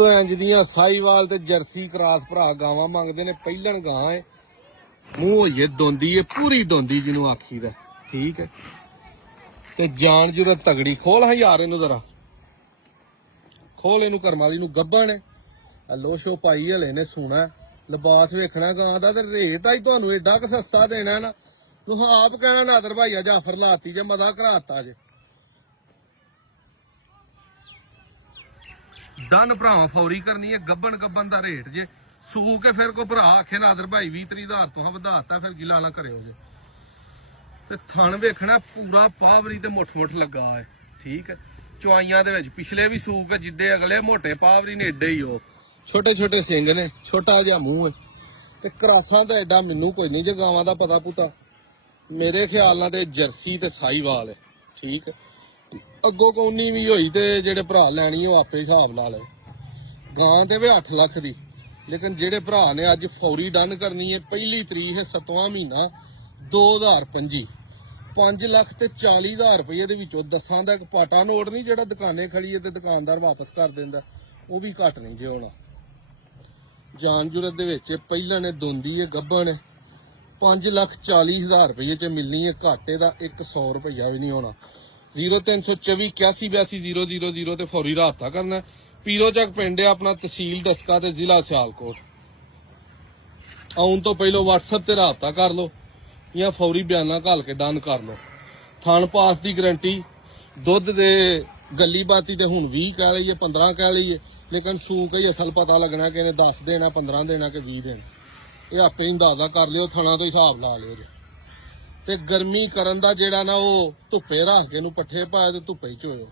ਦੋਸਤੋ इंज दियां साहीवाल ते जर्सी क्रास भरा गावां मंगदे ने। पहिलन गां है, मूंह होइए दोंदी है, पूरी दोंदी जिन्हों आखीदा, ठीक है। ते जान जुरत तगड़ी। खोल हाँ यार इनू जरा, खोल इनू करम वाली नू। गब्बन है लोशो पाई हले ने सोना लिबास वेखना गां दा ते रेट आई तुहानू एडा क सस्ता देना ना। तू आप कहना नादर भाईया जाफर लाती जे मजा कराता जे। दन भरावां फौरी करनी है। गब्बन गब्बन दा रेट जे सू के फिर को भरा आखे नादर भाई 20-30 हज़ार तो वधाता फिर गिला ना करे जे। ते थन वेखना पूरा पावरी ते मुठ मुठ लगा है, ठीक है। चुआइयां दे विच पिछले भी सूक जिड्डे अगले मोटे पावरी ने एडे ही हो। छोटे छोटे सिंग ने, छोटा जिहा मूंह है ते क्रासां दा एडा मैनू कोई नहीं जे गावां दा पता पुता। मेरे ख्याल नाल ते जर्सी ते साहीवाल है, ठीक है। अगों कौनी भी होई ते जेडे भरा लैनी ओ आपे हिसाब ला ले। गां ते वे 8 लाख दी, लेकिन जेडे भरा ने अज फौरी डन करनी है। पहली तरीक है 7वां महीना 2025। 5,40,000 रुपये दे विचों 10 दा एक पाटा नोट नहीं जेड़ा दुकाने खड़ी है ते दुकानदार वापस कर देंदा, वो भी घट नहीं जे होना। जान जुरत दे विच पहिला ने दोंदी है, गब्बन है। 5,40,000 रुपये च मिलनी है। घाटे का 100 रुपया भी नहीं होना। 0324 81 82 000 ते फौरी राबता करना। पीरो चक पिंड है अपना, तहसील डस्का ते जिला सियालकोट। आउन तो पहलो WhatsApp ते राबता कर लो या फौरी बयाना घल के डन कर लो। थान पास की गारंटी। दुध दे गली बाती ते हुण 20 कह लीए, 15 कह लीए, लेकिन सूक ही असल पता लगना कि इन्हें 10 देना, 15 देना कि 20 देना। ये आपे ही अंदाजा कर लियो, थणा तो हिसाब ला लियो। ते गर्मी करन दा जेड़ा ना वो धुप्पे रख के नू पट्ठे पाए ते धुप्पे च होयो।